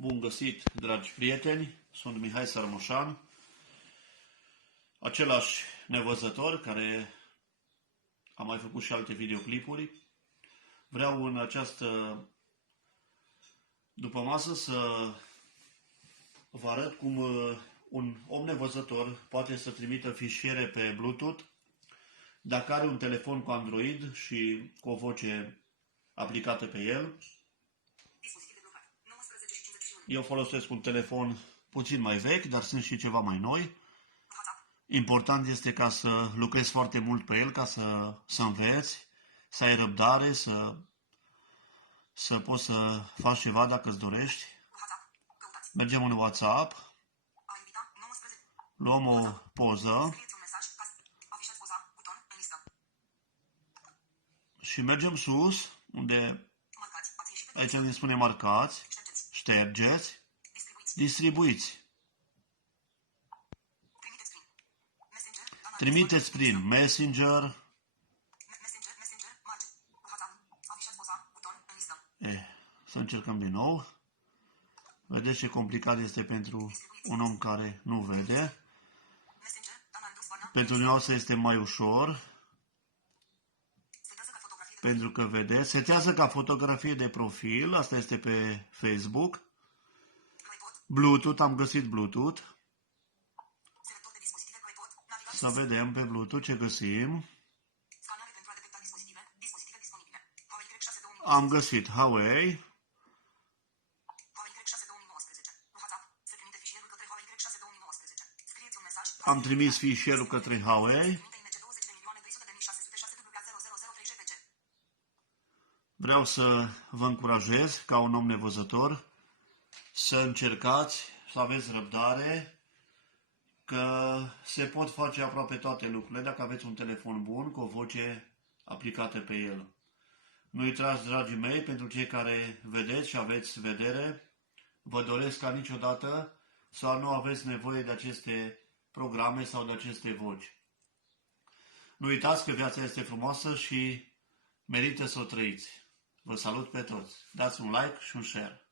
Bun găsit, dragi prieteni, sunt Mihai Sărmușan, același nevăzător care a mai făcut și alte videoclipuri. Vreau în această dupămasă să vă arăt cum un om nevăzător poate să trimită fișiere pe Bluetooth dacă are un telefon cu Android și cu o voce aplicată pe el. Eu folosesc un telefon puțin mai vechi, dar sunt și ceva mai noi. Important este ca să lucrezi foarte mult pe el, ca să înveți, să ai răbdare, să poți să faci ceva dacă îți dorești. Mergem în WhatsApp, luăm o poză și mergem sus, unde aici ne spune marcați, ștergeți, distribuiți. Trimiteți prin Messenger. Să încercăm din nou. Vedeți ce complicat este pentru un om care nu vede. Pentru dumneavoastră este mai ușor. Pentru că vedeți. Setează ca fotografie de profil. Asta este pe Facebook. Bluetooth. Am găsit Bluetooth. Să vedem pe Bluetooth ce găsim. Am găsit Huawei. Am trimis fișierul către Huawei. Vreau să vă încurajez, ca un om nevăzător, să încercați, să aveți răbdare, că se pot face aproape toate lucrurile dacă aveți un telefon bun cu o voce aplicată pe el. Nu uitați, dragii mei, pentru cei care vedeți și aveți vedere, vă doresc ca niciodată să nu aveți nevoie de aceste programe sau de aceste voci. Nu uitați că viața este frumoasă și merită să o trăiți. Vă salut pe toți. Dați un like și un share.